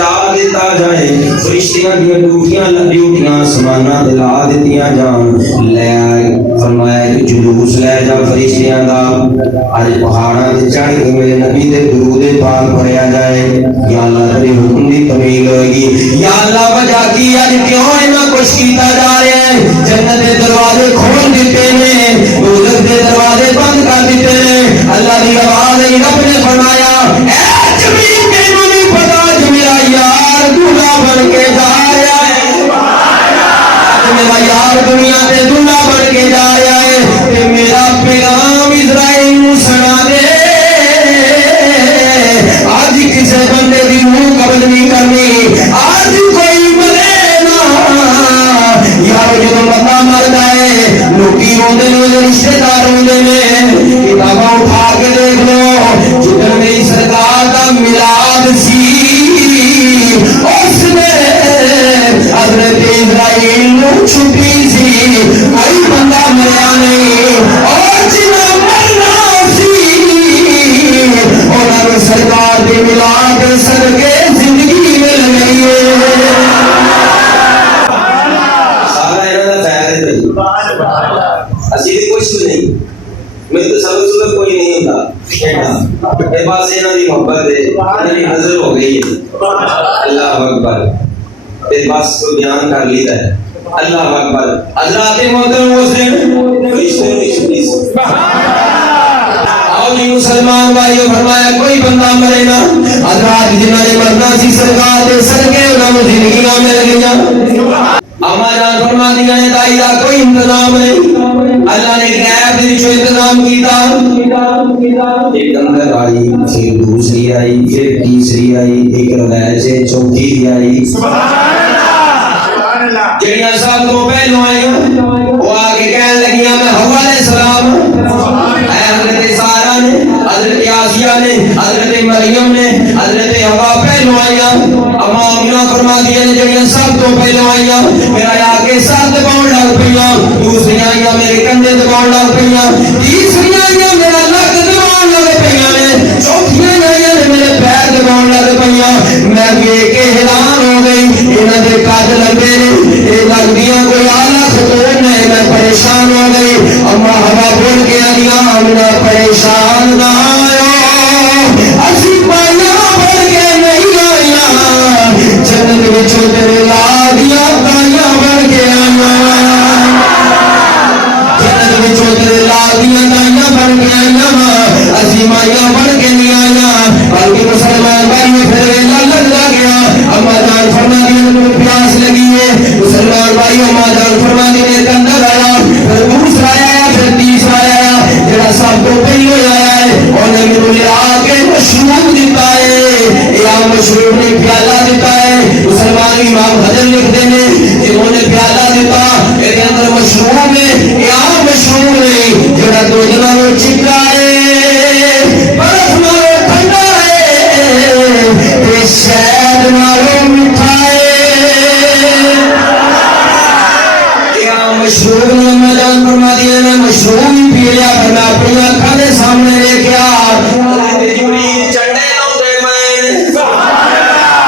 سجا دیتا جائے فرشتیاں دیا ڈیوٹیاں آسماناں تے لا دتیاں جان لے آئے فرمایا کہ جلوس لے جا فرشتیاں دا اج پہاڑاں تے چڑھ کے میرے نبی دے درود پاک پڑھیا جائے یا اللہ تیرے حکم دی تمیل ہوئے گی یا اللہ وجہ کی اج کیوں انہاں کچھ کیتا جا رہا ہے جنت دے دروازے کھول دیتے ہیں دوزخ دے دروازے بند کر دیتے ہیں اللہ دی آواز ہے رب نے فرمایا اے جبریل تینوں نہیں پتا جو میرا یار دلہا بن کے جا رہا ہے میرا یار دنیا تے دلہا بن کے جا رہا ہے تے میرا پیغام اسرائیل نو سنا دے آج کسے بندے دی منہ قبض نہیں کرنی آج کوئی مرے نا یار جب بندہ مر جائے لوکی روندے نے رشتے دار روندے نے کتاباں اٹھا کے دیکھ لو جدھر میری سرکار دا میلاد سی اس میں حضرت اسرائیل نو چھٹی سی کوئی بندہ مریا نہیں اور جنہ مرنا سی انہوں نے سرکار دی میلاد صدقے زندگی مل گئی ہے سارا انہوں نے خیر ہے اسی بھی کچھ نہیں میں تو سب سے کوئی نہیں ہوتا میرے پاس انہوں کی محبت ہے انہوں کی نظر ہو گئی ہے اللہ اکبر میرے پاس کوئی بیان کر لیتا ہے اللہ اکبر حضرات محترم مسلم فرشتے آؤ جی مسلمان بھائیو فرمایا کوئی بندہ مرے نا حضرات جنہوں نے مرنا سی سرکار دے صدقے انہوں نے زندگیاں مل گئیاں اما جان فرما دیا ہے دائی دا کوئی انتظام نہیں اللہ نے غیب دے وچوں انتظام کیتا ایک اندر آئی پھر دوسری آئی پھر تیسری آئی ایک روایت سے چوتھی بھی آئی جڑیاں سب تو پہلو آئی وہ آگے کہنے لگیاں میں حوا علیہ السلام حضرت سارہ نے حضرت آسیہ نے حضرت مریم نے حضرت حوا پہلو آئیاں اما آمینہ فرما دیا نے جڑیاں سب تو پہلو آئیاں میرا آگے ساتھ دباؤں لگ پئیاں دوسری آئیاں میرے کندھے دباؤں لگ پئیاں تیسری آئیاں میرا لگ دباؤں لگ پئیاں نے چوتھی آئیاں نے میرے پیر دباؤں لگ پئیاں میں دیکھ کے حیران ہو گئی انہاں دے قد لمبے نے یہ لگدیاں کوئی اعلیٰ خطور نے میں پریشان ہو گئی اما ہوا بول کے آئیاں آمینہ پریشان نہ آیا اسی پائیاں بڑھ کے نہیں آئیاں جنت وچوں تیرے لا دیا پائیاں بڑھ کے آئیاں جنت وچوں تیرے لا دیا دائیاں بڑھ کے آئیاں اسی مائیاں بڑھ کے نہیں آئیاں بلکہ مسلمان بھائی پھر ویلا لگا گیا اما جان فرما دی نے پیاس لگی ہے مسلمان بھائی اما جان فرما دی نے اندر آیا پھر دوسرا آیا پھر تیسرا آیا جڑا سب تو پہلے آیا ہے انہیں مجھے آ کے مشروب دیتا ہے یا مشروب نے پیالہ دیتا ہے مسلمان امام حضر لکھتے ہیں جنہوں نے پیالہ دیتا میرے اندر مشروب ہے یا مشروب نہیں جڑا دو جنہوں چکا ہے برف مارو ٹھنڈا ہے شہد مارو مٹھا ہے یا مشروب نے میدان فرما دیا میں مشروب ہی پی لیا پھر میں اپنی آنکھوں کے سامنے دیکھا جبریل چڑھے لوٹے میں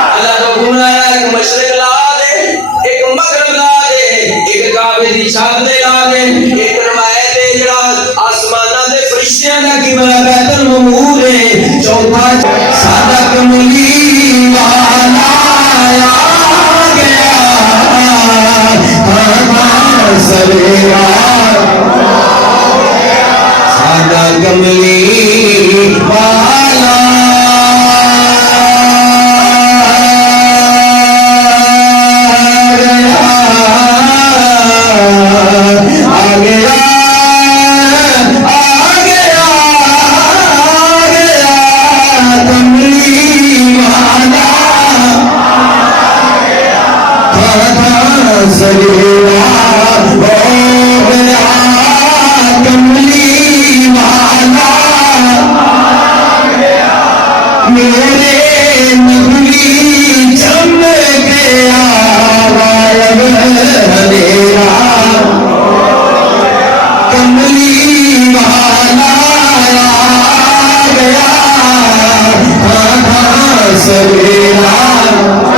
اللہ کو گنایا ایک مشرق لا دے ایک مغرب لا دے ایک کعبے دی چھت تے لا دے ایک روایت ہے جڑا آسماناں دے فرشتیاں دا کی بڑا بیت المعمور ہے چوتھا سادہ کملی والا آیا گیا سریا سادہ کملی والا سویرا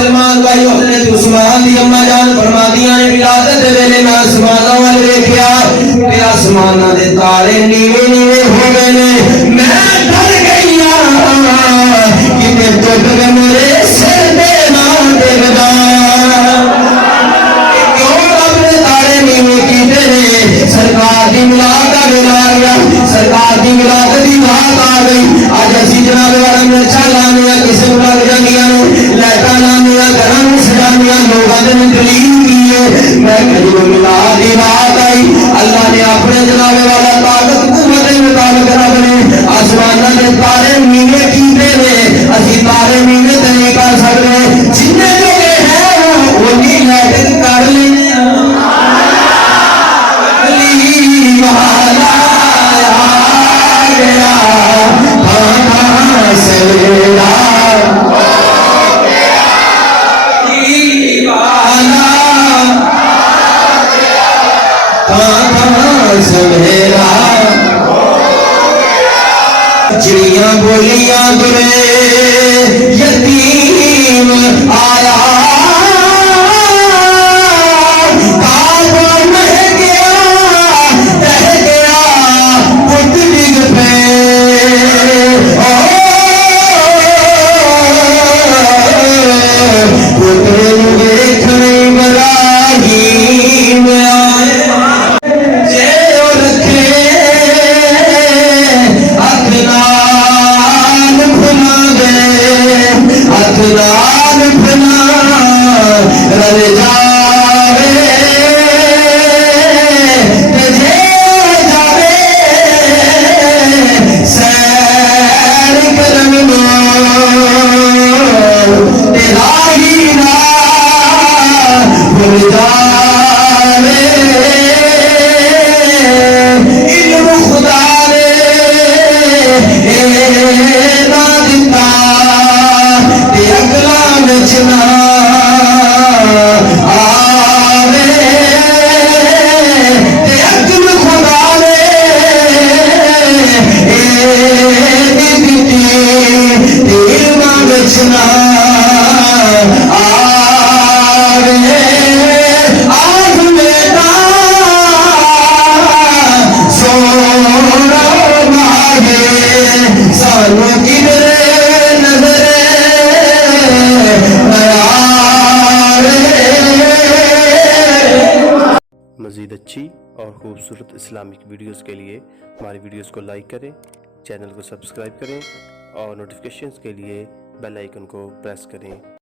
مسلمان بھائی حضرت عثمان دی اما جان فرمادیاں نے ولادت دے ویلے میں آسماناں ول ویکھیا تے آسماناں دے تارے نیوے نیوے ہو گئے نے میں ڈر گئی کتے ٹوٹ کے میرے سر تے نہ ڈگدا سرکار دی ملاد دا ویلا آ گیا سرکار دی ملاد دی بات آ گئی اج اسی جناب والا مرچا لانے کسی کو لگ جاندیاں لائٹاں لانے گھراں نوں سجانے لوگاں دے دلیل کی ہے میں کہیں ملاد دی بات آئی اللہ نے اپنے جناب والا طاقت قوت دے مطابق رب نے آسماناں دے تارے نیوے کیتے نے اسی تارے نیوے تے نہیں کر سکدے جننے جو ہے اونی لائٹ کر لینے چڑیاں بولیاں گرے یتیم آیا مزید اچھی اور خوبصورت اسلامک ویڈیوز کے لیے ہماری ویڈیوز کو لائک کریں، چینل کو سبسکرائب کریں اور نوٹیفیکیشنز کے لیے بیل آئیکن کو پریس کریں۔